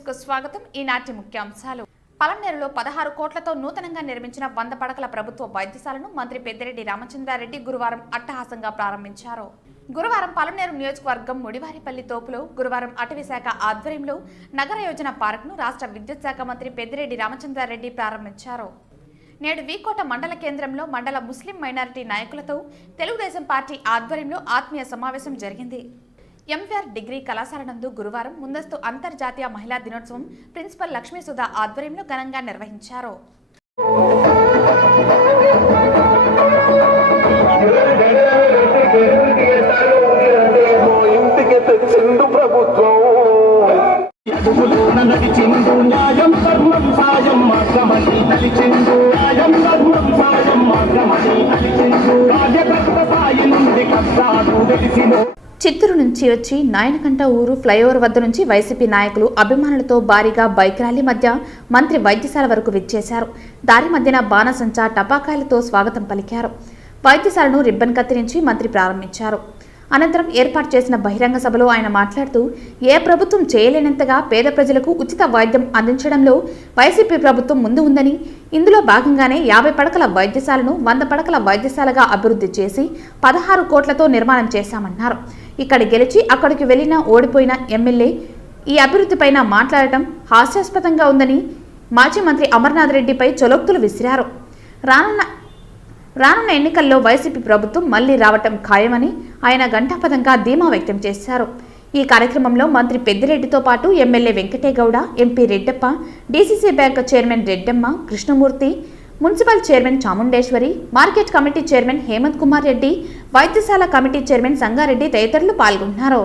News కు స్వాగతం. ఈనాటి ముఖ్యాంశాలు. పలమనేరులో 16 కోట్లతో నూతనంగా నిర్మించిన 100 పడకల ప్రభుత్వ వైద్యశాలను మంత్రి పెద్దిరెడ్డి రామచంద్రారెడ్డి గురువారం అట్టహాసంగా ప్రారంభించారు. గురువారం పలమనేరు నియోజకవర్గం ముడివారిపల్లి తోపులో గురువారం అటవీ శాఖ ఆధ్వర్యంలో నగర యోజన పార్కును రాష్ట్ర విద్యుత్ శాఖ మంత్రి పెద్దిరెడ్డి రామచంద్రారెడ్డి ప్రారంభించారు. నేడు వీకోట మండల కేంద్రంలో మండల ముస్లిం మైనారిటీ నాయకులతో తెలుగుదేశం పార్టీ ఆధ్వర్యంలో ఆత్మీయ సమావేశం జరిగింది. ఎంవీఆర్ డిగ్రీ కళాశాల నందు గురువారం ముందస్తు అంతర్జాతీయ మహిళా దినోత్సవం ప్రిన్సిపల్ లక్ష్మీ సుధా ఆధ్వర్యంలో ఘనంగా నిర్వహించారు. చిత్తూరు నుంచి వచ్చి నాయనకంట ఊరు ఫ్లైఓవర్ వద్ద నుంచి వైసీపీ నాయకులు అభిమానులతో భారీగా బైక్ ర్యాలీ మధ్య మంత్రి వైద్యశాల వరకు విచ్చేశారు. దారి మధ్యన బాణసంచా టపాకాయలతో స్వాగతం పలికారు. వైద్యశాలను రిబ్బన్ కత్తిరించి మంత్రి ప్రారంభించారు. అనంతరం ఏర్పాటు చేసిన బహిరంగ సభలో ఆయన మాట్లాడుతూ ఏ ప్రభుత్వం చేయలేనంతగా పేద ప్రజలకు ఉచిత వైద్యం అందించడంలో వైసీపీ ప్రభుత్వం ముందు ఉందని, ఇందులో భాగంగానే 50 పడకల వైద్యశాలను 100 పడకల వైద్యశాలగా అభివృద్ధి చేసి 16 కోట్లతో నిర్మాణం చేశామన్నారు. ఇక్కడ గెలిచి అక్కడికి వెళ్లిన ఓడిపోయిన ఎమ్మెల్యే ఈ అభివృద్ధిపైన మాట్లాడటం హాస్యాస్పదంగా ఉందని మాజీ మంత్రి అమర్నాథ్ రెడ్డిపై చొలొక్తులు విసిరారు. రానున్న ఎన్నికల్లో వైసీపీ ప్రభుత్వం మళ్లీ రావటం ఖాయమని ఆయన ఘంటాపథంగా ధీమా వ్యక్తం చేశారు. ఈ కార్యక్రమంలో మంత్రి పెద్దిరెడ్డితో పాటు MLA Venkategowda, MP Reddappa, DCC bank chairman Reddamma, Krishnamurthy, municipal chairman Chamundeswari, market committee chairman Hemanth Kumar Reddy, వైద్యశాల కమిటీ చైర్మన్ సంగారెడ్డి తదితరులు పాల్గొన్నారు.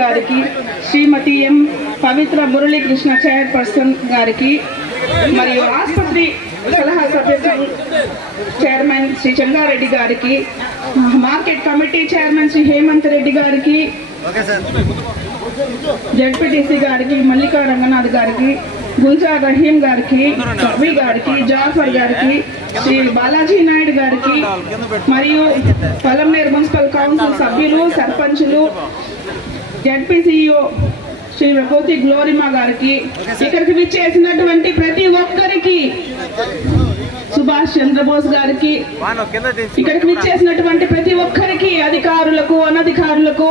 గారికి శ్రీమతి శ్రీమతి ఎం పవిత్ర మురళీకృష్ణ చైర్పర్సన్ గారికి, మరియు ఆసుపత్రి సలహా సభ్య చైర్మన్ శ్రీ చెంగారెడ్డి గారికి, market committee chairman Shri Hemanth Reddy గారికి, జడ్పీటీసీ గారికి, మల్లికా రంగనాథ్ గారికి, గుల్జార్ రహీం గారికి, కవి గారికి, జాఫర్ గారికి, శ్రీ బాలాజీ నాయుడు గారికి, మరియు పలమనేరు మున్సిపల్ కౌన్సిల్ సభ్యులు, సర్పంచులు, జడ్పీసీఈఓ శ్రీ విభూతి గ్లోరిమా గారికి, ఇక్కడికి విచ్చేసినటువంటి ప్రతి ఒక్కరికి, సుభాష్ చంద్రబోస్ గారికి, ఇక్కడికి విచ్చేసినటువంటి ప్రతి ఒక్కరికి, అధికారులకు, అనధికారులకు,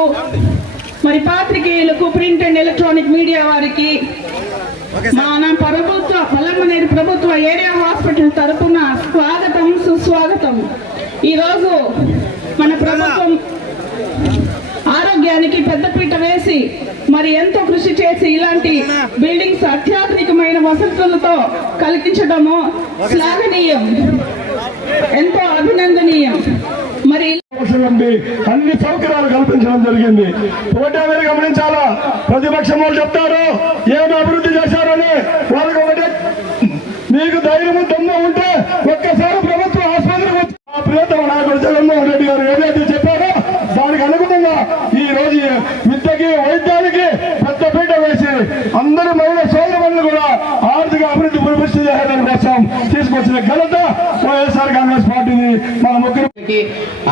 మరి పాత్రికేయులకు, ప్రింట్ అండ్ ఎలక్ట్రానిక్ మీడియా వారికి, మన పలమనేరు ప్రభుత్వ ఏరియా హాస్పిటల్ తరపున స్వాగతం, సుస్వాగతం. ఈరోజు మన ప్రభుత్వం ఆరోగ్యానికి పెద్దపీట వేసి మరి ఎంతో కృషి చేసి ఇలాంటి బిల్డింగ్స్ అత్యాధునికమైన వసతులతో కల్పించడము శ్లాఘనీయం, ఎంతో అభినందనీయం. మరి అన్ని సౌకర్యాలు కల్పించడం జరిగింది. ఒకటే మీరు గమనించాలా, ప్రతిపక్షం వాళ్ళు చెప్తారు ఏమి అభివృద్ధి చేశారని. వాళ్ళకి ఒకటే, మీకు ధైర్యం దమ్ము ఉంటే ఒక్కసారి ప్రభుత్వ ఆసుపత్రికి వచ్చి ఆ ప్రియతమ నాయకుడు జగన్మోహన్ రెడ్డి గారు ఏదైతే చెప్పారో దానికి అనుగుణంగా ఈ రోజు విద్యకి, వైద్యానికి పెద్దపీట వేసి అందరి మహిళా సోదరులను కూడా ఆర్థిక అభివృద్ధి పునరుద్ధి చేయడం కోసం తీసుకొచ్చిన ఘనత వైఎస్ఆర్ కాంగ్రెస్ పార్టీని. మన ముగ్గురికి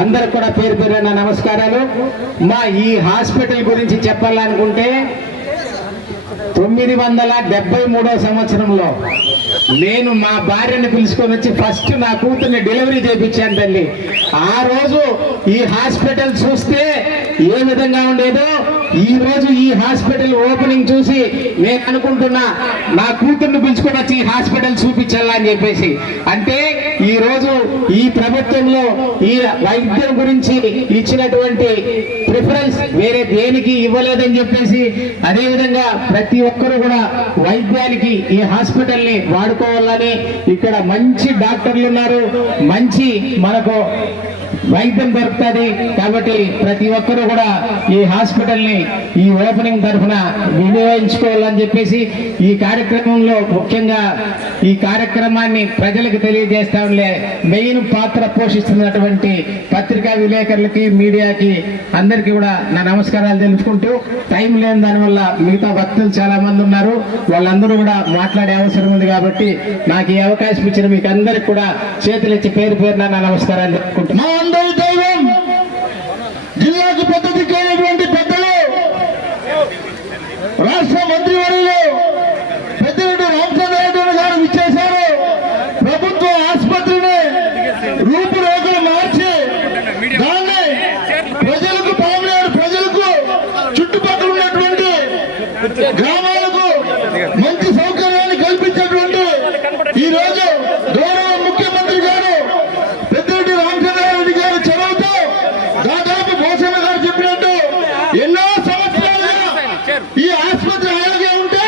అందరికి కూడా పేరు పేరున నమస్కారాలు. మా ఈ హాస్పిటల్ గురించి చెప్పాలనుకుంటే 973వ సంవత్సరంలో నేను మా భార్యను పిలుచుకొని వచ్చి ఫస్ట్ నా కూతుర్ని డెలివరీ చేయించాను తల్లి. ఆ రోజు ఈ హాస్పిటల్ చూస్తే ఏ విధంగా ఉండేదో ఈ రోజు ఈ హాస్పిటల్ ఓపెనింగ్ చూసి నేను అనుకుంటున్నా నా కూతుర్ని పిలుచుకొని వచ్చి ఈ హాస్పిటల్ చూపించాలా అని చెప్పేసి. అంటే ఈ రోజు ఈ ప్రభుత్వంలో ఈ వైద్యం గురించి ఇచ్చినటువంటి ప్రిఫరెన్స్ వేరే దేనికి ఇవ్వలేదని చెప్పేసి, అదేవిధంగా ప్రతి ఒక్కరు కూడా వైద్యానికి ఈ హాస్పిటల్ ని వాడుకోవాలని, ఇక్కడ మంచి డాక్టర్లు ఉన్నారు, మంచి మనకు వైద్యం దొరుకుతుంది. కాబట్టి ప్రతి ఒక్కరూ కూడా ఈ హాస్పిటల్ ని ఈ ఓపెనింగ్ తరఫున వినియోగించుకోవాలని చెప్పేసి ఈ కార్యక్రమంలో ముఖ్యంగా ఈ కార్యక్రమాన్ని ప్రజలకు తెలియజేస్తాంలే మెయిన్ పాత్ర పోషిస్తున్నటువంటి పత్రికా విలేకరులకి, మీడియాకి అందరికీ కూడా నా నమస్కారాలు తెలుపుకుంటూ, టైం లేని దానివల్ల మిగతా భక్తులు చాలా మంది ఉన్నారు, వాళ్ళందరూ కూడా మాట్లాడే అవసరం ఉంది కాబట్టి నాకు ఈ అవకాశం ఇచ్చిన మీకు అందరికి కూడా చేతులెత్తి పేరు పేరున నా నమస్కారాలు తెలుపుకుంటున్నాను. దైవం జిల్లాకు పెద్ద దిక్కైనటువంటి పెద్దలు, రాష్ట్ర మంత్రివర్యులు పెద్దిరెడ్డి రామచంద్రారెడ్డి గారు విచ్చేశారు. ప్రభుత్వ ఆసుపత్రిని రూపురేఖలు మార్చి దాన్ని ప్రజలకు, పాములేరు ప్రజలకు, చుట్టుపక్కల ఉన్నటువంటి గ్రామాలకు మంచి సౌకర్యాన్ని కల్పించేటువంటి ఈ రోజు గౌరవ ముఖ్యమంత్రి గారు పెద్దిరెడ్డి రామచంద్రారెడ్డి గారు చొరవతో దాదాపు భూషణ గారు చెప్పినట్టు ఎన్నో సంవత్సరాలుగా ఈ ఆసుపత్రి అలాగే ఉంటే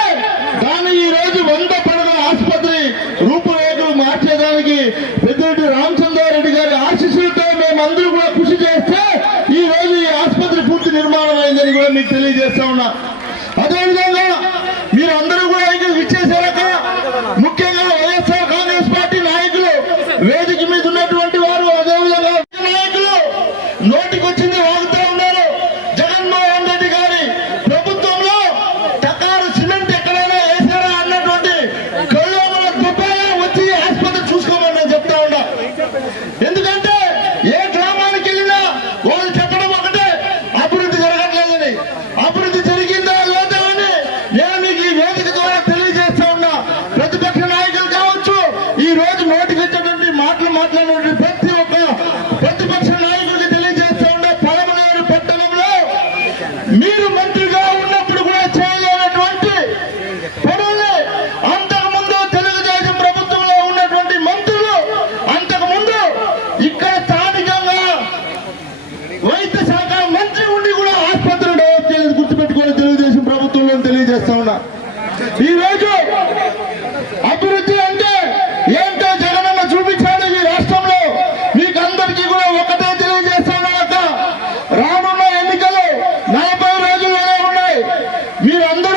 దాన్ని ఈ రోజు 100 పడగల ఆసుపత్రి రూపురేఖలు మార్చేదానికి పెద్దిరెడ్డి రామచంద్రారెడ్డి గారి ఆశీస్సులతో మేమందరూ కూడా కృషి చేస్తే ఈ రోజు ఈ ఆసుపత్రి పూర్తి నిర్మాణం అయిందని కూడా మీకు తెలియజేస్తా ఉన్నా. అదేవిధంగా మీరు అందరూ కూడా ఇక్కడ విచ్చేసారక, ముఖ్యంగా వైఎస్ఆర్ కాంగ్రెస్ పార్టీ నాయకులు వేదిక మీద ఉన్నటువంటి వారు, అదేవిధంగా నాయకులు నోటికొచ్చింది వాగుతూ ఉన్నారు. జగన్మోహన్ రెడ్డి గారి ప్రభుత్వంలో టకారు సిమెంట్ ఎక్కడైనా వేసారా అన్నటువంటి కళ్ళోమల దుబ్బాయ వచ్చి ఆసుపత్రి చూసుకోమని నేను చెప్తా ఉన్నా. ఎందుకంటే ఏ గ్రామానికి వెళ్ళినా వాళ్ళు చెప్పడం ఒకటే, అభివృద్ధి జరగట్లేదని. అభివృద్ధి జరిగిందా లేదా అని నేను మీకు ఈ వేదిక ద్వారా తెలియజేస్తా ఉన్నా. ప్రతిపక్ష నాయకులు కావచ్చు, ఈ రోజు నోటికి వచ్చేటువంటి మాటలు మాట్లాడినటువంటి ప్రతి ఒక్క ప్రతిపక్ష నాయకుడికి తెలియజేస్తా ఉన్నా, పలమనేరు పట్టణంలో మీరు మంత్రిగా ఉన్నప్పుడు కూడా చేయలేనటువంటి పనుల్ని అంతకుముందు తెలుగుదేశం ప్రభుత్వంలో ఉన్నటువంటి మంత్రులు, అంతకుముందు ఇక్కడ స్థానికంగా వైద్య శాఖ మంత్రి ఉండి కూడా ఆసుపత్రి డెవలప్ చేసి గుర్తుపెట్టుకోవాలి తెలుగుదేశం ప్రభుత్వంలో తెలియజేస్తా ఉన్నా. ఈ రోజు అభివృద్ధి అంటే ఏంటో జగనన్న చూపించాడు ఈ రాష్ట్రంలో. మీకు అందరికీ కూడా ఒకటే తెలియజేస్తా ఉన్నా, రానున్న ఎన్నికలు 40 రోజుల్లోనే ఉన్నాయి. మీరందరూ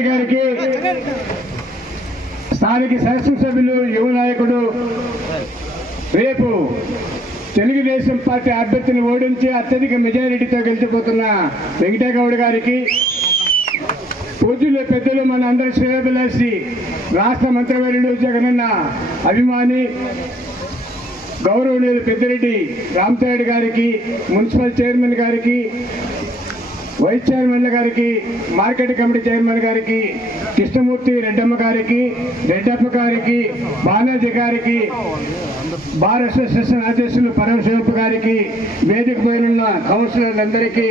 చెంగారెడ్డి గారికి, స్థానిక శాసనసభ్యులు యువ నాయకుడు, రేపు తెలుగుదేశం పార్టీ అభ్యర్థిని ఓడించి అత్యధిక మెజారిటీతో గెలిచిపోతున్న వెంకటేగౌడ గారికి, పూజ్యులు పెద్దలు మన అందరి శ్రేయోభిలాషి రాష్ట్ర మంత్రివర్యుడు జగనన్న అభిమాని గౌరవనీయులు పెద్దిరెడ్డి రామచంద్ర గారికి, మున్సిపల్ చైర్మన్ గారికి, వైస్ చైర్మన్ల గారికి, మార్కెట్ కమిటీ చైర్మన్ గారికి, కృష్ణమూర్తి రెడ్డమ్మ గారికి, రెడ్డప్ప గారికి, బాలాజీ గారికి, బార్ అసోసియేషన్ అధ్యక్షులు పరమశివప్ప గారికి, వేదిక పైన కౌన్సిలర్లందరికీ,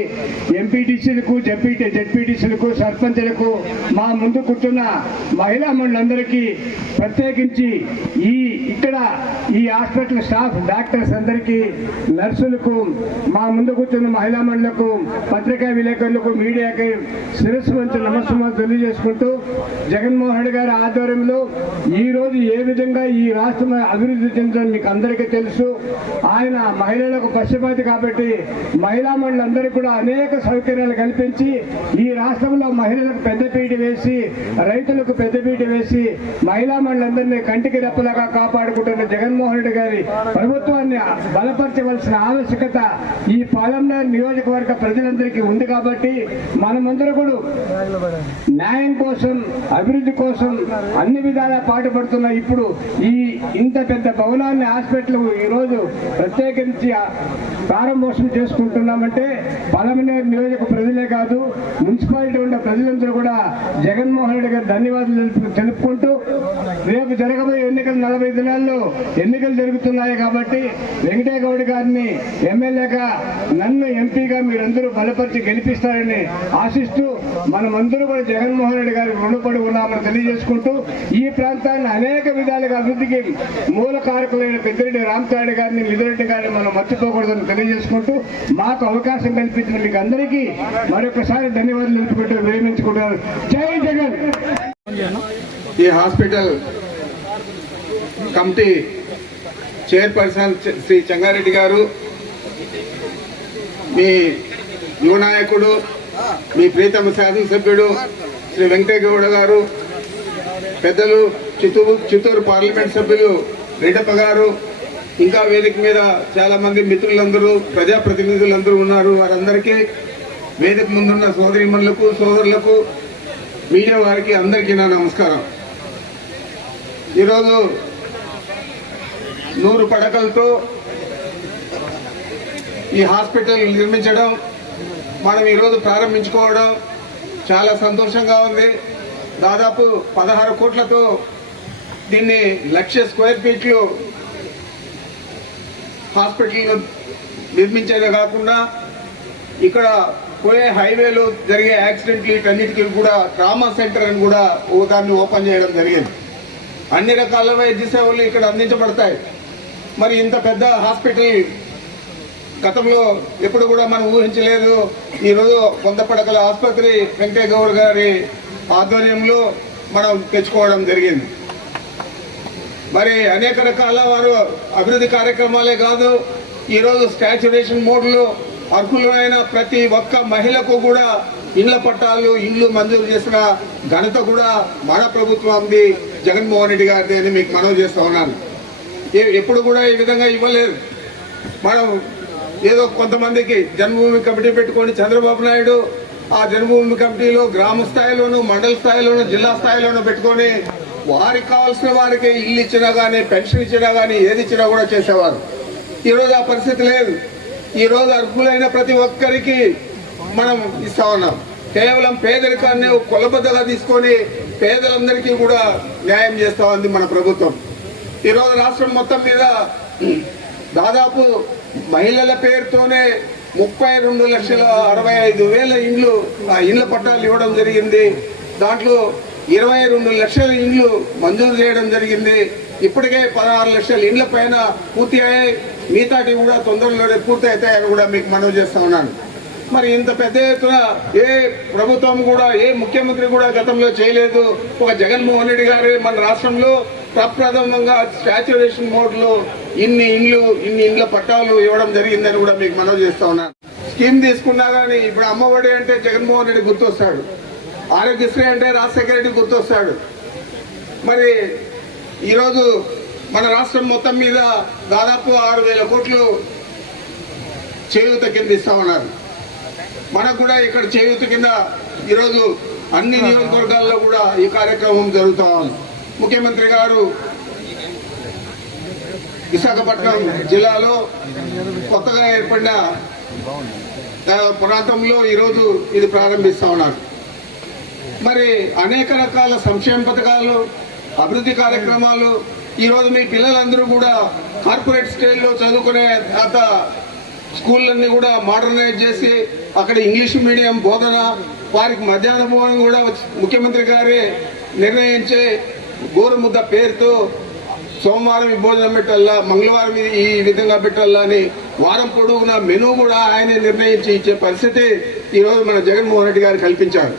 ఎంపీటీసీలకు, జెడ్పీటీసీలకు, సర్పంచులకు, మా ముందు కూర్చున్న మహిళా మండలందరికీ, ప్రత్యేకించి ఇక్కడ ఈ హాస్పిటల్ స్టాఫ్ డాక్టర్స్ అందరికీ, నర్సులకు, మా ముందు కూర్చున్న మహిళా మండలకు, పత్రికా విలేకరులకు, మీడియాకి శిరస్సు వంచి నమస్కారం తెలియజేసుకుంటూ, జగన్మోహన్ రెడ్డి గారి ఆధ్వర్యంలో ఈ రోజు ఏ విధంగా ఈ రాష్ట్రం అభివృద్ధి చెందుతుందని మీకు అందరికీ తెలుసు. ఆయన మహిళలకు పక్షపాతి కాబట్టి మహిళా మండలందరికీ కూడా అనేక సౌకర్యాలు కల్పించి ఈ రాష్ట్రంలో మహిళలకు పెద్దపీట వేసి, రైతులకు పెద్దపీట వేసి, మహిళా మండలందరినీ కంటికి రెప్పలాగా కాపాడుకుంటున్న జగన్మోహన్ రెడ్డి గారి ప్రభుత్వాన్ని బలపరచవలసిన ఆవశ్యకత ఈ పాలెంనగర్ నియోజకవర్గ ప్రజలందరికీ ఉంది. కాబట్టి మనమందరూ కూడా న్యాయం కోసం, అభివృద్ధి కోసం అన్ని విధాలా పాటుపడుతున్న ఇప్పుడు ఈ ఇంత పెద్ద భవనాన్ని హాస్పిటల్ ఈరోజు ప్రత్యేకించి ప్రారంభోత్సవం చేసుకుంటున్నామంటే పాలెంనగర్ నియోజక ప్రజలే కాదు, మున్సిపాలిటీ ఉన్న ప్రజలందరూ కూడా జగన్మోహన్ రెడ్డి గారు ధన్యవాదాలు తెలుపుకుంటూ, రేపు జరగబోయే ఎన్నికలు 40 దినాల్లో ఎన్నికలు జరుగుతున్నాయి కాబట్టి వెంకటేగౌడ గారిని ఎమ్మెల్యేగా, నన్ను ఎంపీగా మీరందరూ బలపరిచి గెలిపిస్తారని ఆశిస్తూ మనమందరూ కూడా జగన్మోహన్ రెడ్డి గారికి రుణపడి ఉన్నామని తెలియజేసుకుంటూ, ఈ ప్రాంతాన్ని అనేక విధాలుగా అభివృద్ధికి మూల కారకులైన పెద్దిరెడ్డి రామచంద్ర గారిని, మిథునరెడ్డి గారిని మనం మర్చిపోకూడదని తెలియజేసుకుంటూ, మాకు అవకాశం కల్పించిన మీకు అందరికీ మరొకసారి ధన్యవాదాలు తెలుపుకుంటూ విరమించుకుంటున్నారు. జై జగన్. ఈ hospital committee chairperson Shri Chengareddy garu, మీ యువ నాయకుడు, మీ ప్రీతమ శాసనసభ్యుడు శ్రీ వెంకటేగౌడ గారు, పెద్దలు చిత్తూరు పార్లమెంట్ సభ్యులు రెడ్డప్ప గారు, ఇంకా వేదిక మీద చాలా మంది మిత్రులందరూ, ప్రజాప్రతినిధులందరూ ఉన్నారు. వారందరికీ, వేదిక ముందున్న సోదరీమణులకు, సోదరులకు, మీడియా వారికి అందరికీ నా నమస్కారం. ఈరోజు 100 పడకలతో ఈ హాస్పిటల్ నిర్మించడం, మనం ఈరోజు ప్రారంభించుకోవడం చాలా సంతోషంగా ఉంది. దాదాపు 16 కోట్లతో దీన్ని 1,00,000 స్క్వేర్ ఫీట్లు హాస్పిటల్ నిర్మించేదే కాకుండా ఇక్కడ పోయే హైవేలో జరిగే యాక్సిడెంట్లు వీటన్నిటికీ కూడా ట్రామా సెంటర్ అని కూడా దాన్ని ఓపెన్ చేయడం జరిగింది. అన్ని రకాల వైద్య సేవలు ఇక్కడ అందించబడతాయి. మరి ఇంత పెద్ద హాస్పిటల్ గతంలో ఎప్పుడు కూడా మనం ఊహించలేదు. ఈరోజు 100 పడకల ఆసుపత్రి వెంకటేగౌడ గారి ఆధ్వర్యంలో మనం తెచ్చుకోవడం జరిగింది. మరి అనేక రకాల వారు అభివృద్ధి కార్యక్రమాలే కాదు, ఈరోజు స్టాచ్యురేషన్ మోడ్లో అర్హులైన ప్రతి ఒక్క మహిళకు కూడా ఇండ్ల పట్టాలు, ఇండ్లు మంజూరు చేసిన ఘనత కూడా మన ప్రభుత్వంది, జగన్మోహన్ రెడ్డి గారిది అని మీకు మనవి చేస్తూ ఉన్నాను. ఎప్పుడు కూడా ఈ విధంగా ఇవ్వలేదు. మనం ఏదో కొంతమందికి జన్మభూమి కమిటీ పెట్టుకొని చంద్రబాబు నాయుడు ఆ జన్మభూమి కమిటీలో గ్రామ స్థాయిలోను, మండల స్థాయిలోను, జిల్లా స్థాయిలోను పెట్టుకొని వారికి కావాల్సిన వారికి ఇల్లు ఇచ్చినా కానీ, పెన్షన్ ఇచ్చినా కానీ, ఏది ఇచ్చినా కూడా చేసేవారు. ఈరోజు ఆ పరిస్థితి లేదు. ఈరోజు అర్హులైన ప్రతి ఒక్కరికి మనం ఇస్తా ఉన్నాం. కేవలం పేదరికాన్ని కొలబద్దగా తీసుకొని పేదలందరికీ కూడా న్యాయం చేస్తా ఉంది మన ప్రభుత్వం. ఈరోజు రాష్ట్రం మొత్తం మీద దాదాపు మహిళల పేరుతోనే 32,65,000 ఇండ్ల పట్టాలు ఇవ్వడం జరిగింది. దాంట్లో 22 లక్షల ఇండ్లు మంజూరు చేయడం జరిగింది. ఇప్పటికే 16 లక్షల ఇండ్ల పైన పూర్తి అయ్యాయి. మిగతాటి కూడా తొందరలోనే పూర్తి అవుతాయని కూడా మీకు మనవి చేస్తా ఉన్నాను. మరి ఇంత పెద్ద ఎత్తున ఏ ప్రభుత్వం కూడా, ఏ ముఖ్యమంత్రి కూడా గతంలో చేయలేదు. ఒక జగన్మోహన్ రెడ్డి గారు మన రాష్ట్రంలో ప్రప్రథమంగా స్టాచ్యురేషన్ మోడ్లో ఇన్ని ఇండ్ల పట్టాలు ఇవ్వడం జరిగిందని కూడా మీకు మనవి చేస్తా ఉన్నాను. స్కీమ్ తీసుకున్నా కానీ ఇప్పుడు అమ్మఒడి అంటే జగన్మోహన్ రెడ్డి గుర్తొస్తాడు. ఆరోగ్యశ్రీ అంటే రాజశేఖర రెడ్డి గుర్తొస్తాడు. మరి ఈరోజు మన రాష్ట్రం మొత్తం మీద దాదాపు 6,000 కోట్లు చేయూత కింద ఇస్తామన్నారు. మనకు కూడా ఇక్కడ చేయూత కింద ఈరోజు అన్ని నియోజకవర్గాల్లో కూడా ఈ కార్యక్రమం జరుగుతూ ఉంది. ముఖ్యమంత్రి గారు విశాఖపట్నం జిల్లాలో కొత్తగా ఏర్పడిన ప్రాంతంలో ఈరోజు ఇది ప్రారంభిస్తా ఉన్నారు. మరి అనేక రకాల సంక్షేమ పథకాలు, అభివృద్ధి కార్యక్రమాలు ఈరోజు మీ పిల్లలందరూ కూడా కార్పొరేట్ స్టైల్లో చదువుకునే స్కూళ్ళన్నీ కూడా మోడర్నైజ్ చేసి అక్కడ ఇంగ్లీష్ మీడియం బోధన, వారికి మధ్యాహ్న భోజనం కూడా ముఖ్యమంత్రి గారే నిర్ణయించే గోరుముద్ద పేరుతో సోమవారం ఈ భోజనం పెట్టాలా, మంగళవారం ఈ విధంగా పెట్టాలా అని వారం పొడవునా మెనూ కూడా ఆయనే నిర్ణయించి ఇచ్చే పరిస్థితి ఈరోజు మన జగన్మోహన్ రెడ్డి గారు కల్పించారు.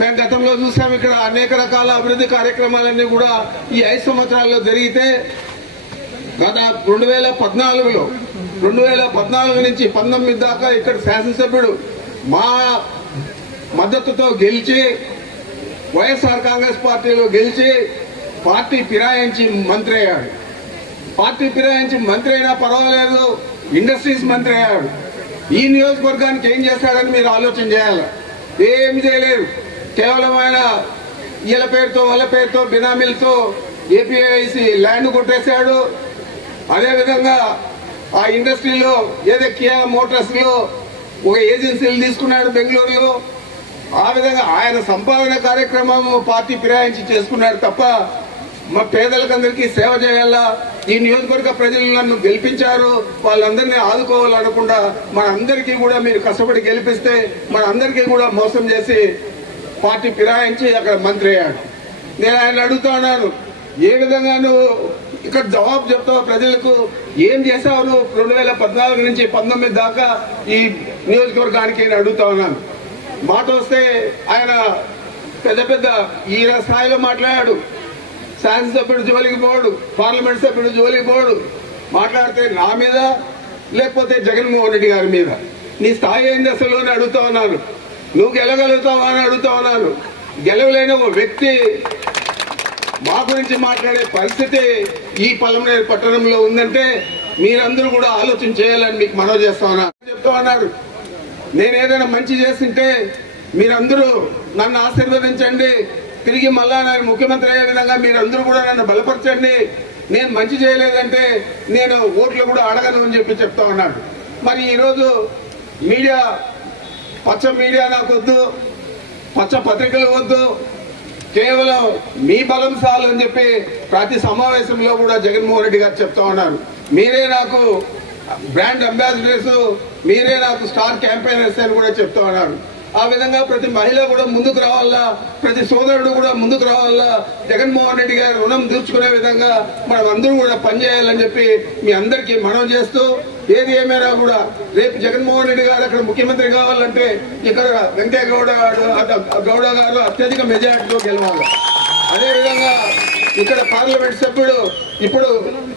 మేము గతంలో చూసాం ఇక్కడ అనేక రకాల అభివృద్ధి కార్యక్రమాలన్నీ కూడా ఈ 5 సంవత్సరాల్లో జరిగితే గత 2014 నుంచి 19 దాకా ఇక్కడ శాసనసభ్యుడు మా మద్దతుతో గెలిచి వైఎస్ఆర్ కాంగ్రెస్ పార్టీలో గెలిచి పార్టీ ఫిరాయించి మంత్రి అయ్యాడు. పార్టీ ఫిరాయించి మంత్రి అయినా పర్వాలేదు, ఇండస్ట్రీస్ మంత్రి అయ్యాడు. ఈ నియోజకవర్గానికి ఏం చేస్తాడని మీరు ఆలోచన చేయాలి. ఏమి చేయలేదు. కేవలం ఆయన వీళ్ళ పేరుతో వాళ్ళ పేరుతో బినామీలతో ఏపీఐసి ల్యాండ్ కొట్టేశాడు. అదేవిధంగా ఆ ఇండస్ట్రీలో ఏదో కియా మోటార్స్లో ఒక ఏజెన్సీలు తీసుకున్నాడు బెంగళూరులో. ఆ విధంగా ఆయన సంపాదన కార్యక్రమం పార్టీ ఫిరాయించి చేసుకున్నాడు తప్ప మా పేదలకందరికీ సేవ చేయాలా, ఈ నియోజకవర్గ ప్రజలు నన్ను గెలిపించారు, వాళ్ళందరినీ ఆదుకోవాలనకుండా మనందరికీ కూడా మీరు కష్టపడి గెలిపిస్తే మనందరికీ కూడా మోసం చేసి పార్టీ ఫిరాయించి అక్కడ మంత్రి అయ్యాడు. నేను ఆయన అడుగుతా ఉన్నాను, ఏ విధంగా నువ్వు ఇక్కడ జవాబు చెప్తావు ప్రజలకు? ఏం చేసావు నువ్వు 2014 నుంచి 19 దాకా ఈ నియోజకవర్గానికి నేను అడుగుతా ఉన్నాను. మాట వస్తే ఆయన పెద్ద పెద్ద ఈ స్థాయిలో మాట్లాడాడు. శాసనసభ్యుడు జోలికి పోడు, పార్లమెంట్ సభ్యుడు జోలికి పోడు. మాట్లాడితే నా మీద లేకపోతే జగన్మోహన్ రెడ్డి గారి మీద నీ స్థాయి ఏంది అసలు అని అడుగుతా ఉన్నాను. నువ్వు గెలగలుగుతావా అని అడుగుతా ఉన్నాను. గెలవలేని ఒక వ్యక్తి మా గురించి మాట్లాడే పరిస్థితి ఈ పలమనేరు పట్టణంలో ఉందంటే మీరందరూ కూడా ఆలోచన చేయాలని మీకు మనవి చేస్తా ఉన్నాను. చెప్తా ఉన్నాడు, నేను ఏదైనా మంచి చేస్తుంటే మీరందరూ నన్ను ఆశీర్వదించండి, తిరిగి మళ్ళా నేను ముఖ్యమంత్రి అయ్యే విధంగా మీరందరూ కూడా నన్ను బలపరచండి, నేను మంచి చేయలేదంటే నేను ఓట్లు కూడా అడగను అని చెప్పి చెప్తా ఉన్నాడు. మరి ఈరోజు మీడియా, పచ్చ మీడియా నాకు వద్దు, పచ్చ పత్రికలు వద్దు, కేవలం మీ బలం చాలు అని చెప్పి ప్రతి సమావేశంలో కూడా జగన్మోహన్ రెడ్డి గారు చెప్తా ఉన్నారు. మీరే నాకు బ్రాండ్ అంబాసిడర్స్, మీరే నాకు స్టార్ క్యాంపెయినర్స్ అని కూడా చెప్తా ఉన్నారు. ఆ విధంగా ప్రతి మహిళ కూడా ముందుకు రావాలా, ప్రతి సోదరుడు కూడా ముందుకు రావాలా, జగన్మోహన్ రెడ్డి గారి రుణం తీర్చుకునే విధంగా మనం అందరూ కూడా పనిచేయాలని చెప్పి మీ అందరికీ మనవి చేస్తూ, ఏది ఏమైనా కూడా రేపు జగన్మోహన్ రెడ్డి గారు అక్కడ ముఖ్యమంత్రి కావాలంటే ఇక్కడ వెంకయ్య గౌడ గారు అత్యధిక మెజారిటీతో గెలవాలి. అదేవిధంగా ఇక్కడ పార్లమెంట్ సభ్యుడు ఇప్పుడు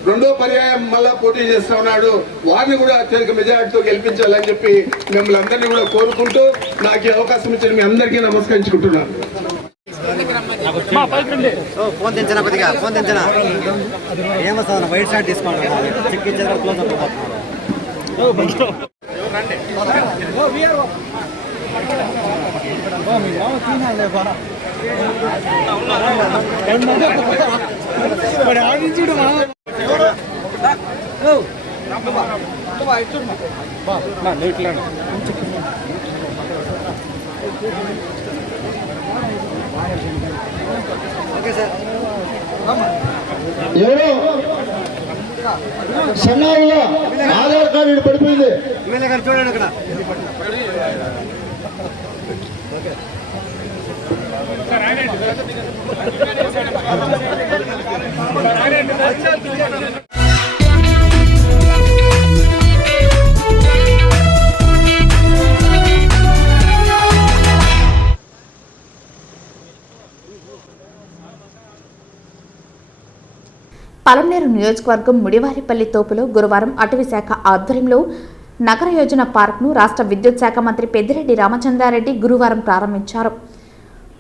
2వ పర్యాయం మళ్ళా పోటీ చేస్తా ఉన్నాడు, వారిని కూడా అత్యధిక మెజారిటీతో గెలిపించాలని చెప్పి మిమ్మల్ని అందరినీ కూడా కోరుకుంటూ నాకు ఈ అవకాశం ఇచ్చిన మీ అందరికీ నమస్కరించుకుంటున్నాను. ఫోన్ తెంచనా కొద్దిగా, ఫోన్ తెంచనా ఏమొస్తుంది వైట్ షార్ట్ తీసుకోండి, చెక్ ఇచ్చేదా క్లోజ్ అయిపోతున్నారు. ఎవరో సన్నావులో ఆధార్ కార్డు పడిపోయింది. ఎమ్మెల్యే గారు చూడండి అక్కడ. పలమనేరు నియోజకవర్గం ముడివారిపల్లి తోపులో గురువారం అటవీ శాఖ ఆధ్వర్యంలో నగర యోజన పార్క్ను రాష్ట్ర విద్యుత్ శాఖ మంత్రి పెద్దిరెడ్డి రామచంద్రారెడ్డి గురువారం ప్రారంభించారు.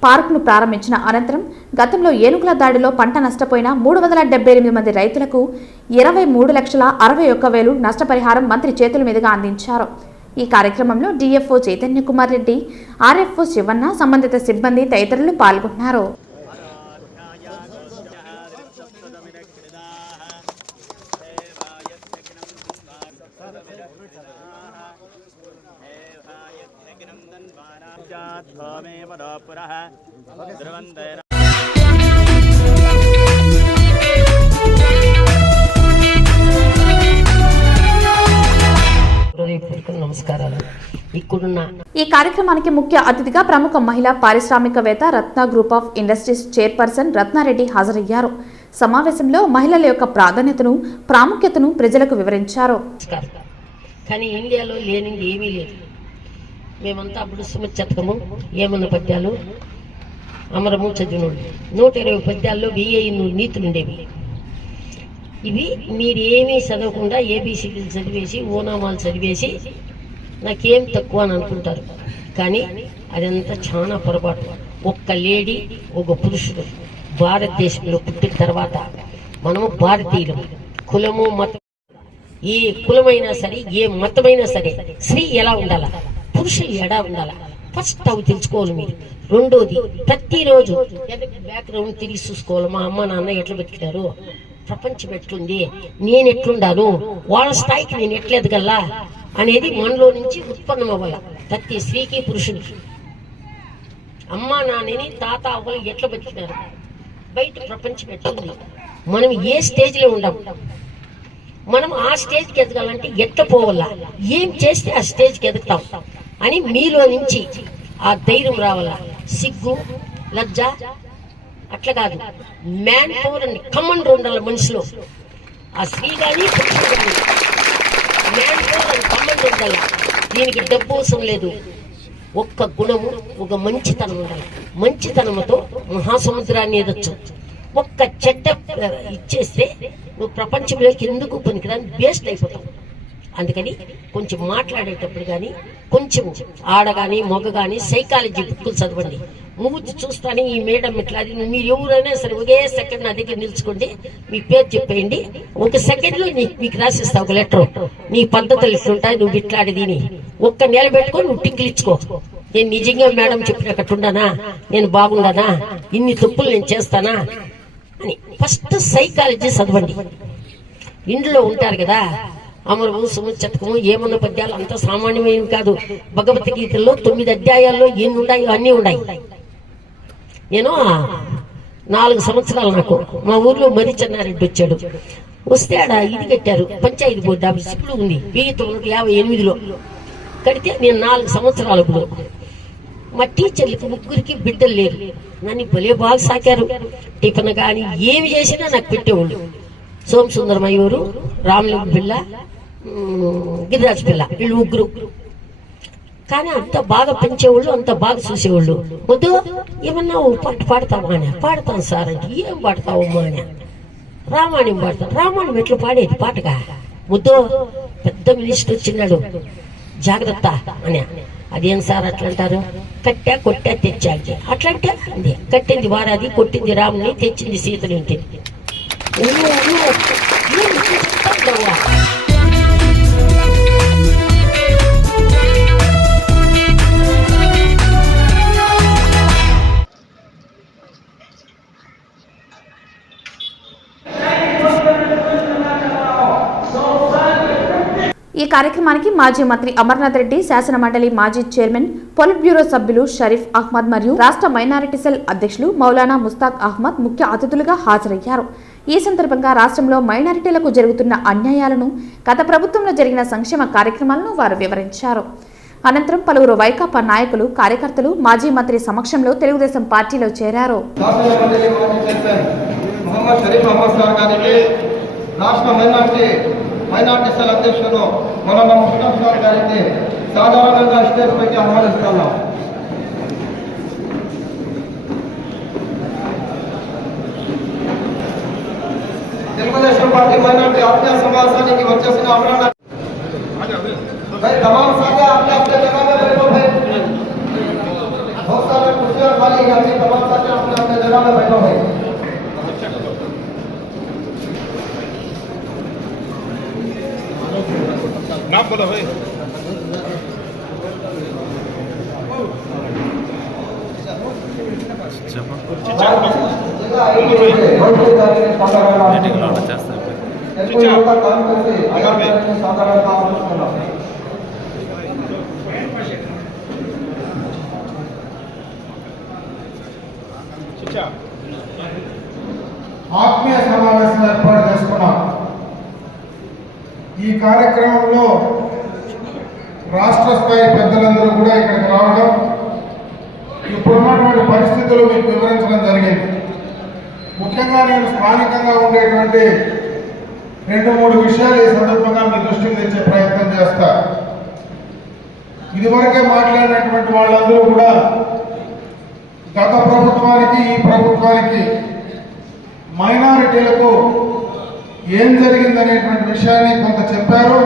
పార్కును ప్రారంభించిన అనంతరం గతంలో ఏనుగుల దాడిలో పంట నష్టపోయిన 378 మంది రైతులకు 23,61,000 నష్టపరిహారం మంత్రి చేతుల మీదుగా అందించారు. ఈ కార్యక్రమంలో డిఎఫ్ఓ చైతన్య కుమార్ రెడ్డి, ఆర్ఎఫ్ఓ శివన్న, సంబంధిత సిబ్బంది తదితరులు పాల్గొన్నారు. ఈ కార్యక్రమానికి ముఖ్య అతిథిగా ప్రముఖ మహిళా పారిశ్రామికవేత్త Ratna group of industries chairperson Ratna Reddy హాజరయ్యారు. సమావేశంలో మహిళల యొక్క ప్రాధాన్యతను, ప్రాముఖ్యతను ప్రజలకు వివరించారు. కానీ ఇండియాలో లేనిది ఏమీ లేదు. మేమంతా అప్పుడు సుమచ్చతకము, ఏమన్న పద్యాలు, అమరము చదివినోళ్ళు. 120 పద్యాల్లో 1000 నీతులు ఉండేవి. ఇవి మీరేమీ చదవకుండా ఏబీసీడీలు చదివేసి, ఓనామాలు చదివేసి నాకేం తక్కువ అని అనుకుంటారు. కానీ అదంతా చాలా పొరపాటు. ఒక్క లేడీ, ఒక పురుషుడు భారతదేశంలో పుట్టిన తర్వాత మనము భారతీయులు. కులము, మతం, ఏ కులమైనా సరే, ఏ మతమైనా సరే, స్త్రీ ఎలా ఉండాలా, పురుషులు ఎలా ఉండాలా, ఫస్ట్ అవి తెలుసుకోవాలి మీరు. రెండోది, ప్రతిరోజు బ్యాక్గ్రౌండ్ తిరిగి చూసుకోవాలి. మా అమ్మ నాన్న ఎట్లా బతికినారు, ప్రపంచం ఎట్లుంది, నేను ఎట్లుండాను, వాళ్ళ స్థాయికి నేను ఎట్లా ఎదగల్లా అనేది మనలో నుంచి ఉత్పన్నం అవ్వాలి. ప్రతి స్త్రీకి, పురుషుడికి. అమ్మ నాన్నని, తాత అవ్వలు ఎట్లా బతికినారు, బయట ప్రపంచం ఎట్లుంది, మనం ఏ స్టేజ్ లో ఉండం, మనం ఆ స్టేజ్కి ఎదగాలంటే ఎట్లా పోవాలా, ఏం చేస్తే ఆ స్టేజ్కి ఎదుగుతాం అని మీలో నుంచి ఆ ధైర్యం రావాలా. సిగ్గు, లజ్జ అట్లా కాదు, మ్యాన్ పవర్ అని కమాండ్ ఉండాలి మనిషిలో. ఆ స్త్రీ కానీ, పురుషుడు కానీ మ్యాన్ పవర్ అని కమాండ్ ఉండాలి. దీనికి డబ్బు అవసరం లేదు. ఒక్క గుణము, ఒక మంచితనం ఉండాలి. మంచితనంతో మహాసముద్రాన్ని ఎదొచ్చు. ఒక్క చెడ్డ ఇచ్చేస్తే నువ్వు ప్రపంచంలోకి ఎందుకు పనికిరాని వేస్ట్ అయిపోతావు. అందుకని కొంచెం మాట్లాడేటప్పుడు కానీ, కొంచెం ఆడ కానీ, మగ కానీ సైకాలజీ బుక్కులు చదవండి. మూర్తి చూస్తానే ఈ మేడం ఇట్లా, అది మీరు ఎవరైనా సరే ఒకే సెకండ్ నా దగ్గర నిలుచుకోండి, మీ పేరు చెప్పేయండి, ఒక సెకండ్లో మీకు రాసిస్తా ఒక లెటర్. నీ పద్ధతులు ఇట్లుంటాయి, నువ్వు ఇట్లాడేది ఒక్క నెల పెట్టుకొని నువ్వు టింకులు ఇచ్చుకో. నేను నిజంగా మేడం చెప్పినట్టున్నానా, నేను బాగుండానా, ఇన్ని తప్పులు నేను చేస్తానా అని ఫస్ట్ సైకాలజీ చదవండి. ఇంట్లో ఉంటారు కదా, అమరము, సుమచ్చతకము, ఏమన్న పద్యాలు అంత సామాన్యమైనవి కాదు. భగవద్గీతలో 9 అధ్యాయాల్లో ఎన్ని ఉన్నాయో అన్నీ ఉన్నాయి. నేను 4 సంవత్సరాలు నాకు మా ఊర్లో మరి చెన్నారెడ్డి వచ్చాడు. వస్తే ఆడ ఇది కట్టారు, పంచాయతీ బోర్డు ఆఫీస్ ఇప్పుడు ఉంది. 1958లో కడితే నేను 4 సంవత్సరాలు. ఇప్పుడు మా టీచర్లకి 3 బిడ్డలు లేరు. నన్ను భలే బాగా సాకారు. టిఫిన్ కానీ ఏమి చేసినా నాకు పెట్టేవాళ్ళు. సోమసుందరమయ్యూరు, రామలింగ పిల్ల, గిరిరాజు పిల్ల, వీళ్ళు 3. కానీ అంత బాగా పెంచేవాళ్ళు, అంత బాగా చూసేవాళ్ళు. వద్దు ఏమన్నా పాట పాడతావా అని. పాడతాను సార్ అంటే. ఏం పాడతావమ్మా అని. రామాయణం పాడతాను. రామాయణం ఎట్లా పాడేది పాటగా. ముద్దు పెద్ద మినిస్టర్ వచ్చినాడు, జాగ్రత్త అని. అదేం సార్ అట్లా అంటారు. కట్టా, కొట్టా, తెచ్చా అంటే. అట్లంటే అంది. కట్టింది వారాది, కొట్టింది రాముని, తెచ్చింది సీతని ఉంటుంది. ఈ కార్యక్రమానికి మాజీ మంత్రి అమర్నాథ్ రెడ్డి, శాసన మండలి మాజీ చైర్మన్, పొలిట్ బ్యూరో సభ్యులు షరీఫ్ అహ్మద్ మరియు రాష్ట్ర మైనారిటీ సెల్ అధ్యక్షులు మౌలానా ముస్తాక్ అహ్మద్ ముఖ్య అతిథులుగా హాజరయ్యారు. ఈ సందర్భంగా రాష్ట్రంలో మైనారిటీలకు జరుగుతున్న అన్యాయాలను, గత ప్రభుత్వంలో జరిగిన సంక్షేమ కార్యక్రమాలను వారు వివరించారు. అనంతరం పలువురు వైకాపా నాయకులు, కార్యకర్తలు మాజీ మంత్రి సమక్షంలో తెలుగుదేశం పార్టీలో చేరారు. మైనార్టీ సెల్ అధ్యక్షుడు మౌలానా ముస్తాక్ సార్ గారికి సాధారణంగా స్టేజ్ పైకి ఆహ్వానిస్తున్నాం. తెలుగుదేశం పార్టీ మైనార్టీ ఆత్మీయ సమావేశానికి వచ్చేసిన అమరానా तमाम साथी आपके अपने जगह में बैठो है। बहुत सारे कुर्सियां खाली अपनी तमाम साथियों अपने जगह में बैठो है। नाम बोलो भाई। ఆత్మీయ సమావేశం ఏర్పాటు చేసుకున్నాం. ఈ కార్యక్రమంలో రాష్ట్ర స్థాయి పెద్దలందరూ కూడా ఇక్కడికి రావడం, ఇప్పుడున్నటువంటి పరిస్థితులు మీకు వివరించడం జరిగింది. ముఖ్యంగా నేను స్థానికంగా ఉండేటువంటి 2-3 విషయాలు ఈ సందర్భంగా మీ దృష్టికి తెచ్చే ప్రయత్నం చేస్తా. ఇదివరకే మాట్లాడినటువంటి వాళ్ళందరూ కూడా గత ప్రభుత్వానికి ఈ ప్రభుత్వానికి మైనారిటీలకు ఏం జరిగిందనేటువంటి విషయాన్ని కొంత చెప్పారు.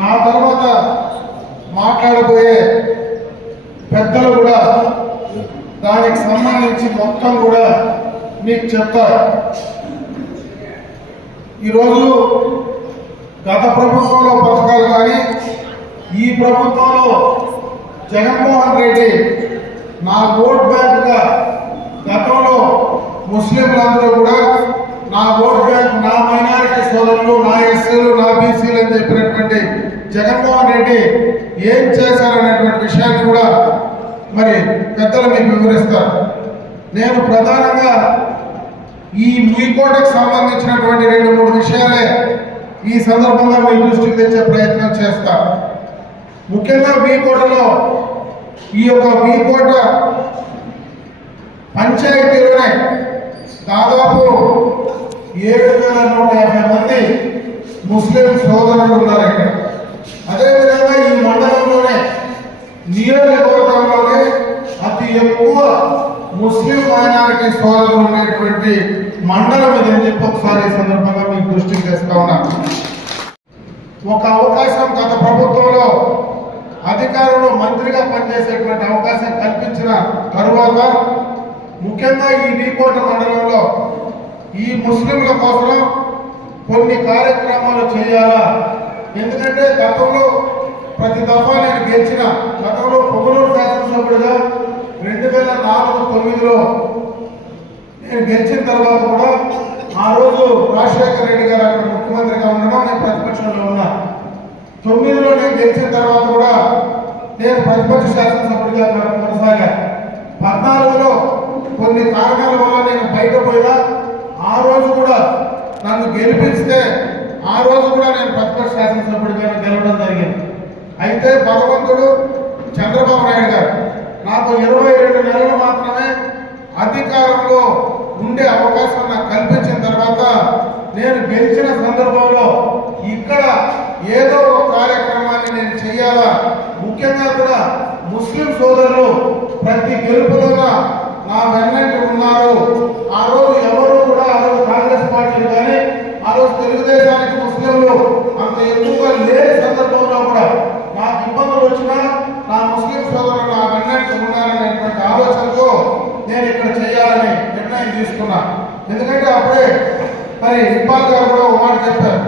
నా తర్వాత మాట్లాడబోయే పెద్దలు కూడా దానికి సంబంధించి మొత్తం కూడా మీకు చెప్తారు. ఈరోజు గత ప్రభుత్వంలో పథకాలు కానీ ఈ ప్రభుత్వంలో జగన్మోహన్ రెడ్డి నా ఓట్ బ్యాంకుగా గతంలో ముస్లింలందరూ కూడా నా ఓట్ బ్యాంక్, నా మైనారిటీ సోదరులు, నా ఎస్సీలు, నా బీసీలు అని చెప్పినటువంటి జగన్మోహన్ రెడ్డి ఏం చేశారనేటువంటి విషయాన్ని కూడా మరి పెద్దలు మీకు వివరిస్తారు. నేను ప్రధానంగా ఈ మీకోటకు సంబంధించినటువంటి 2-3 విషయాలే ఈ సందర్భంగా మీ దృష్టికి తెచ్చే ప్రయత్నం చేస్తా. ముఖ్యంగా మీకోటలో ఈ యొక్క మీకోట పంచాయతీలోనే దాదాపు 7,150 మంది ముస్లిం సోదరులు ఉన్నారు ఇక్కడ. అదేవిధంగా ఈ మండలంలోనే నియోజకవర్గంలోనే అతి ఎక్కువ ముస్లిం మైనారిటీ సోదరులు ఉండేటువంటి మండలం ఇదని చెప్పి ఒకసారి ఈ సందర్భంగా మీకు దృష్టికి తెస్తా ఉన్నా. ఒక అవకాశం గత ప్రభుత్వంలో అధికారంలో మంత్రిగా పనిచేసేటువంటి అవకాశం కల్పించిన తరువాత ముఖ్యంగా ఈ నీకోట మండలంలో ఈ ముస్లింల కోసం కొన్ని కార్యక్రమాలు చేయాలా. ఎందుకంటే గతంలో ప్రతి దఫా నేను గెలిచిన గతంలో పొగలూరు శాసనసభ్యుడిగా 2004-9లో నేను గెలిచిన తర్వాత కూడా ఆ రోజు రాజశేఖర రెడ్డి గారు అక్కడ ముఖ్యమంత్రిగా ఉండడం, నేను ప్రతిపక్షంలో ఉన్నా. 9లో నేను గెలిచిన తర్వాత కూడా నేను ప్రతిపక్ష శాసనసభ్యుడిగా కొనసాగా. 14లో కొన్ని కారణాల వల్ల నేను బయట పోయినా ఆ రోజు కూడా నన్ను గెలిపిస్తే ఆ రోజు కూడా నేను ప్రతిపక్ష శాసనసభ్యుడిగా గెలవడం జరిగింది. అయితే భగవంతుడు చంద్రబాబు నాయుడు గారు నాకు 22 నెలలు మాత్రమే అధికారంలో ఉండే అవకాశం నాకు కల్పించిన తర్వాత నేను గెలిచిన సందర్భంలో ఇక్కడ ఏదో ఒక కార్యక్రమాన్ని నేను చేయాలా. ముఖ్యంగా కూడా ముస్లిం సోదరులు ప్రతి గెలుపులోన నా వెన్నంటి ఉన్నారు. ఆ రోజు ఎవరు కూడా ఆ రోజు కాంగ్రెస్ పార్టీలు కానీ ఆ రోజు తెలుగుదేశానికి ముస్లింలు అంత ఎక్కువగా లేని సందర్భంలో కూడా నాకు ఇబ్బందులు వచ్చినా నా ముస్లిం సోదరులు నా వెన్నంటి ఉన్నారనేటువంటి ఆలోచనతో నేను ఇక్కడ చేయాలని నిర్ణయం తీసుకున్నా. ఎందుకంటే అప్పుడే మరి ఇక్బాల్ గారు కూడా ఒక మాట చెప్పారు.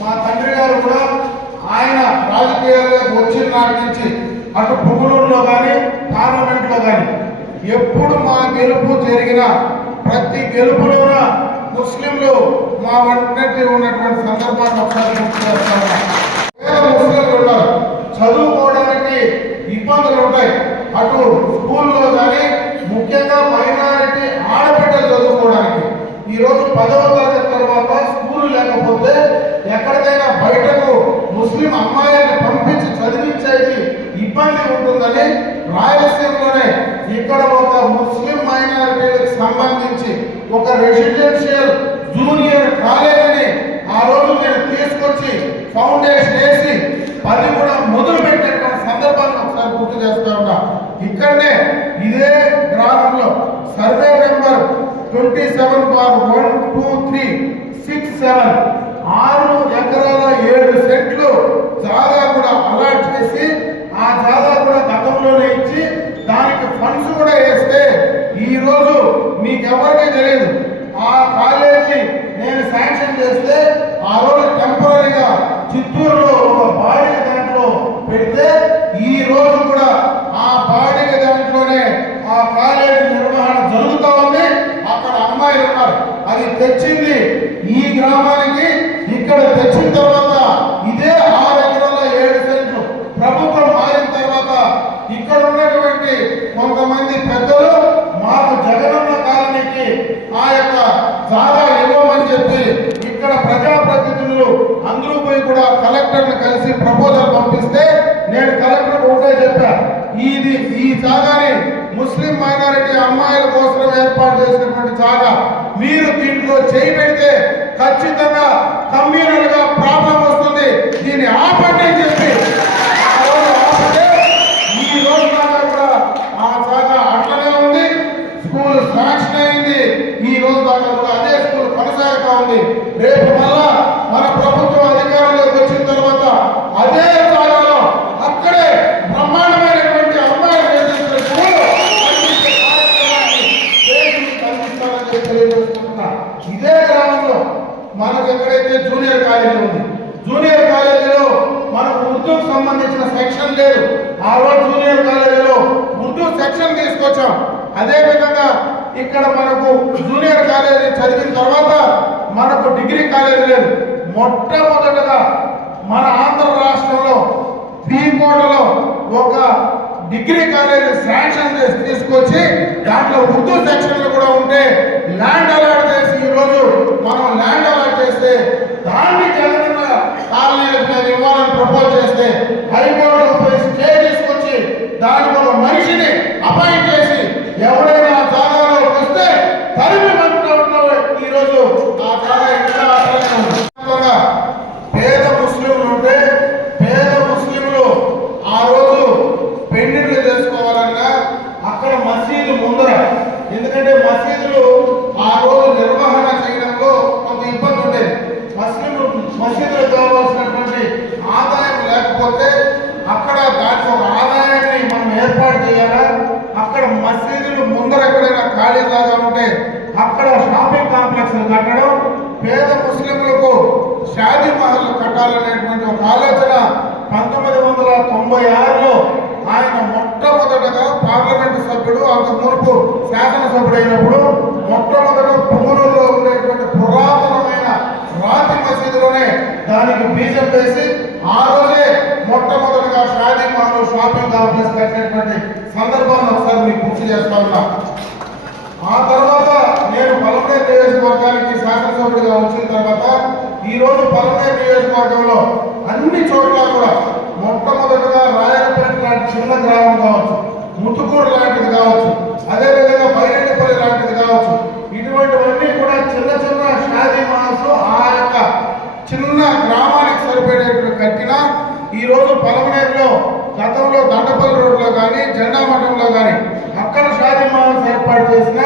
మా తండ్రి గారు కూడా ఆయన రాజకీయాల్లోకి వచ్చిన నాటి నుంచి అటు పుంగనూరులో కానీ పార్లమెంట్లో కానీ ఎప్పుడు మా గెలుపు జరిగిన ప్రతి గెలుపులోన ముస్లింలు మా వెంటనే ఉన్నటువంటి సందర్భాన్ని ఒకసారి గుర్తు చేస్తాను. ముస్లింలు ఉన్నారు, చదువుకోవడానికి ఇబ్బందులు ఉంటాయి. అటు స్కూల్లో కానీ ముఖ్యంగా మైనారిటీ ఆడబిడ్డలు చదువుకోవడానికి ఈరోజు 10వ తరగతి తర్వాత స్కూల్ లేకపోతే ఎక్కడికైనా బయటకు ముస్లిం అమ్మాయిల్ని పంపించి చదివించేది ఇబ్బంది ఉంటుందని రాయలసీమలోనే ఇక్కడ ఒక ముస్లిం మైనారిటీలకు సంబంధించి ఒక రెసిడెన్షియల్ జూనియర్ కాలేజీని ఆ రోజు నేను తీసుకొచ్చి ఫౌండేషన్ వేసి 10 కూడా మొదలు పెట్టినటువంటి సందర్భాన్ని ఒకసారి గుర్తు చేస్తా ఉన్నా. ఇక్కడనే ఇదే గ్రామంలో సర్వే నెంబర్ 27/12367 6 ఎకరాల 7 సెంట్లు జాగా కూడా అలాట్ చేసి ఆ జాగా కూడా గతంలోనే ఇచ్చి దానికి ఫండ్స్ కూడా వేస్తే ఈ రోజు మీకెవరికీ తెలియదు. ఆ కాలేజీ నేను శాంక్షన్ చేస్తే ఆ రోజు టెంపరీగా చిత్తూరులో ఒక బాడీ దాంట్లో పెడితే ఈ రోజు కూడా ఆ బాడీ దాంట్లోనే ఆ కాలేజీ నిర్వహణ జరుగుతూ ఉంది. అక్కడ అమ్మాయిలు ఉన్నారు. అది తెచ్చింది ఈ గ్రామానికి. ఇక్కడ తెచ్చిన తర్వాత ఇదే 6 ఎకరాల 7 సెంట్లు ప్రభుత్వం మారిన తర్వాత ఇక్కడ ఉన్నటువంటి కొంతమంది పెద్దలు మాకు జగనన్న కాలనీకి ఆ యొక్క జాగా ఇవ్వమని చెప్పి ఇక్కడ ప్రజాప్రతినిధులు అందరూ పోయి కూడా కలెక్టర్ని కలిసి ప్రపోజల్ పంపిస్తే నేను కలెక్టర్ ఒకటే చెప్పా, ఈ జాగాని ముస్లిం మైనారిటీ అమ్మాయిల కోసం ఏర్పాటు చేసినటువంటి జాగా మీరు దీంట్లో చేయి పెడితే ఖచ్చితంగా కమ్యూనల్ గా ప్రాబ్లం వస్తుంది, దీన్ని ఆపండి అని చెప్పి ఈ రోజు దాకా కూడా ఆ జాగా అట్లనే ఉంది. స్కూల్ శాంక్షన్ అయింది. ఈ రోజు దాకా కూడా అదే స్కూల్ కొనసాగుతా ఉంది. రేపు మళ్ళా మన ప్రభుత్వం అధికారంలోకి వచ్చిన తర్వాత అదే జాగాలో అక్కడే బ్రహ్మాండమైనటువంటి అమ్మాయిలు చేసిన స్కూల్ తెలియజేసుకుంటున్నా. ఇదే గ్రామంలో మనకు ఎక్కడైతే జూనియర్ కాలేజీ ఉంది, జూనియర్ కాలేజీలో మనకు ఉర్దూకు సంబంధించిన సెక్షన్ లేదు. ఆ రోజు జూనియర్ కాలేజీలో ఉర్దూ సెక్షన్ తీసుకొచ్చాం. అదే విధంగా ఇక్కడ మనకు జూనియర్ కాలేజీ చదివిన తర్వాత మనకు డిగ్రీ కాలేజీ లేదు. మొట్టమొదటగా మన ఆంధ్ర రాష్ట్రంలో పీకోటలో ఒక డిగ్రీ కాలేజీ శాంక్షన్ చేసి తీసుకొచ్చి దాంట్లో ఉర్దూ సెక్షన్లు కూడా ఉంటే ల్యాండ్ అలాట్ చేసి ఈ రోజు మనం ల్యాండ్ అలాట్ చేస్తే దాన్ని జగనన్న కాలనీలకు నేను ఇవ్వాలని ప్రపోజ్ చేస్తే హైకోర్టులో పోయి స్టే తీసుకొచ్చి దానికి ఒక మనిషిని అపాయింట్ చేసి ఎవరైనా ఆ జాగాలో వస్తే తరిమి మంటున్నారు. ఈ రోజు ఆ జాగా ఇంకా పేద ముస్లింలు ఉంటే పేద ముస్లింలు ఆ రోజు పెళ్లిళ్ళు చేసుకోవాలన్నా అక్కడ మసీదు ముందర, ఎందుకంటే మసీదులు ఆ రోజు నిర్వహణ చేయడంలో కొంత ఇబ్బంది ఉండేది. మసీదులు కావాల్సినటువంటి ఆదాయం లేకపోతే అక్కడ దానికి ఒక ఆదాయాన్ని మనం ఏర్పాటు చేయాలా. అక్కడ మసీదులు ముందర ఎక్కడైనా ఖాళీలాగా ఉంటే అక్కడ షాపింగ్ కాంప్లెక్స్ కట్టడం, పేద ముస్లింలకు షాదీ మహల్ కట్టాలనేటువంటి ఒక ఆలోచన 1996లో ఆయన మొట్టమొదటగా పార్లమెంటు సభ్యుడు, అంత మునుపు శాసనసభ్యుడైనప్పుడు మొట్టమొదట పుంగనూరులో ఉండేటువంటి పురాతనమైన రాతి మసీదులోనే దానికి బీజం వేసి ఆ రోజే మొట్టమొదటిగా షాదీ మహల్ షాపింగ్ కాంప్లెక్స్ కట్టినటువంటి సందర్భాన్ని ఒకసారి మీకు గుర్తు చేస్తా ఉన్నా. ఆ తర్వాత నేను పలమనేరు నియోజకవర్గానికి శాసనసభ్యుడిగా వచ్చిన తర్వాత ఈ రోజు పలమనేరు నియోజకవర్గంలో అన్ని చోట్ల కూడా మొట్టమొదటిగా రాయలపేట లాంటి చిన్న గ్రామం కావచ్చు, ముతుకూరు లాంటిది కావచ్చు, అదేవిధంగా బైరెడ్డిపల్లి లాంటిది కావచ్చు, ఇటువంటివన్నీ కూడా చిన్న చిన్న షాదీ మహల్స్ ఆ యొక్క చిన్న గ్రామానికి సరిపడేటువంటి కట్టినా ఈ రోజు పలమనేరులో గతంలో దండపల్లి రోడ్లో కానీ జెండా మఠంలో కానీ అక్కడ షాదీ మహల్స్ ఏర్పాటు చేసిన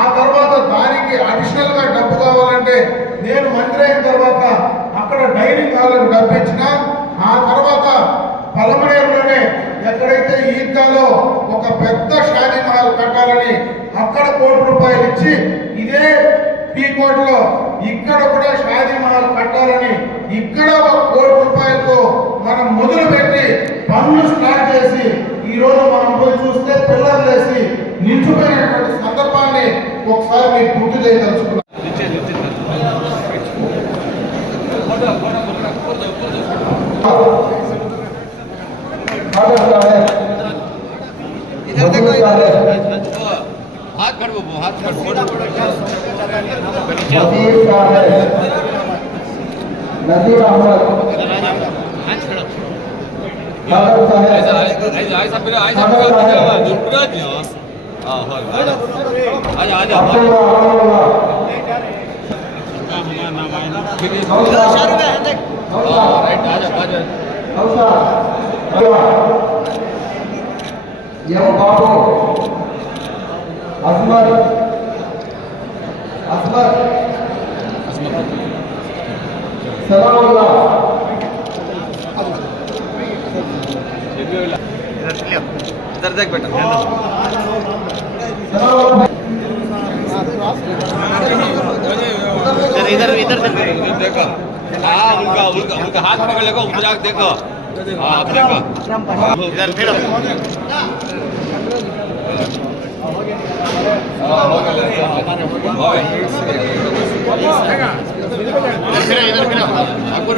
ఆ తర్వాత దానికి అడిషనల్ గా డబ్బు కావాలంటే నేను మంత్రి అయిన తర్వాత అక్కడ డైనింగ్ హాల్కి డబ్బు ఇచ్చిన. ఆ తర్వాత పలమనేరులోనే ఎక్కడైతే ఈద్గాలో ఒక పెద్ద షాదీ మహల్ కట్టాలని అక్కడ ₹1 ఇచ్చి ఇదే పీకోట్లో ఇక్కడ కూడా షాదీ మహల్ కట్టాలని ఇక్కడ ₹1 మనం మొదలు పెట్టి పనులు స్టార్ట్ చేసి ఈ రోజు మనం పోయి చూస్తే పిల్లర్లు వేసి నిలిచిపోయినటువంటి సందర్భాన్ని ఒకసారి మీకు గుర్తు చేయదలుచుకున్నాం. हाथ कर वो हाथ कर नजीर अहमद बाबू अजमत सलामुल्लाह इधर देख बेटा इधर इधर देखो हाँ उनका हाथ पकड़ लेगा उधर देखो हाँ देखो इधर फिरो इधर फिरो आपको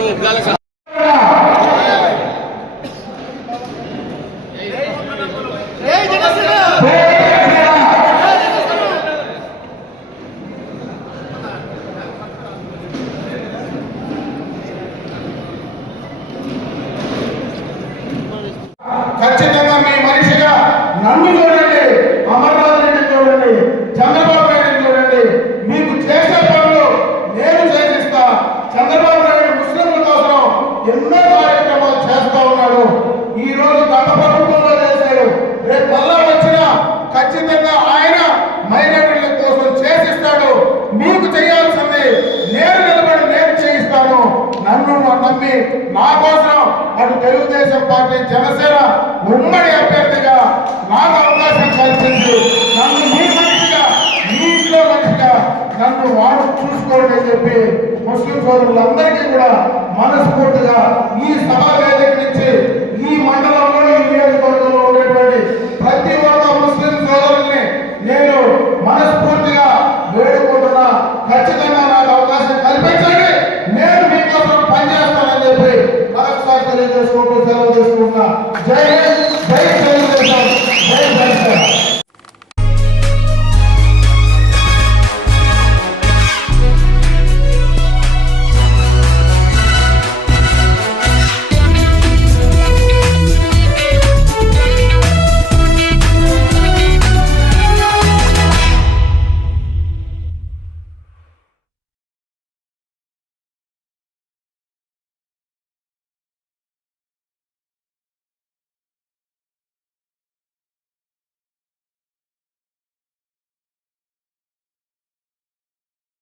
ఖచ్చితంగా మీ మనిషిగా నన్ను చూడండి, అమర్నాథ్ రెడ్డి చూడండి, చంద్రబాబు నాయుడు చూడండి. మీకు చేసే పనులు నేను చేసిస్తా. చంద్రబాబు నాయుడు ముస్లింల కోసం ఎన్నో కార్యక్రమాలు చేస్తా ఉన్నాడు. ఈ రోజు గత ప్రభుత్వంలో చేశాడు. రేపు మళ్ళా వచ్చినా ఖచ్చితంగా ఆయన మైనారిటీల కోసం చేసిస్తాడు. మీకు చేయాల్సింది నేను నిలబడి నేను చేయిస్తాను. నన్ను నమ్మి నా కోసం అటు తెలుగుదేశం పార్టీ జనసేన ఉమ్మడి అభ్యర్థిగా నాకు అవకాశం కల్పించి నన్ను మీ మనిషిగా మీ ఇంట్లో మనిషిగా నన్ను వాడు చూసుకోండి అని చెప్పి ముస్లిం సోదరులందరికీ కూడా మనస్ఫూర్తిగా ఈ సభా వేదిక నుంచి ఈ మండలంలో ఈ నియోజకవర్గంలో ఉండేటువంటి ప్రతి ఒక్క ముస్లిం సోదరుల్ని నేను మనస్ఫూర్తిగా వేడుకుంటున్నా. ఖచ్చితంగా నాకు అవకాశం కల్పించండి, నేను మీకోసం పనిచేస్తానని చెప్పి మరొకసారి తెలియజేసుకుంటూ సెలవు తీసుకుంటున్నా. జై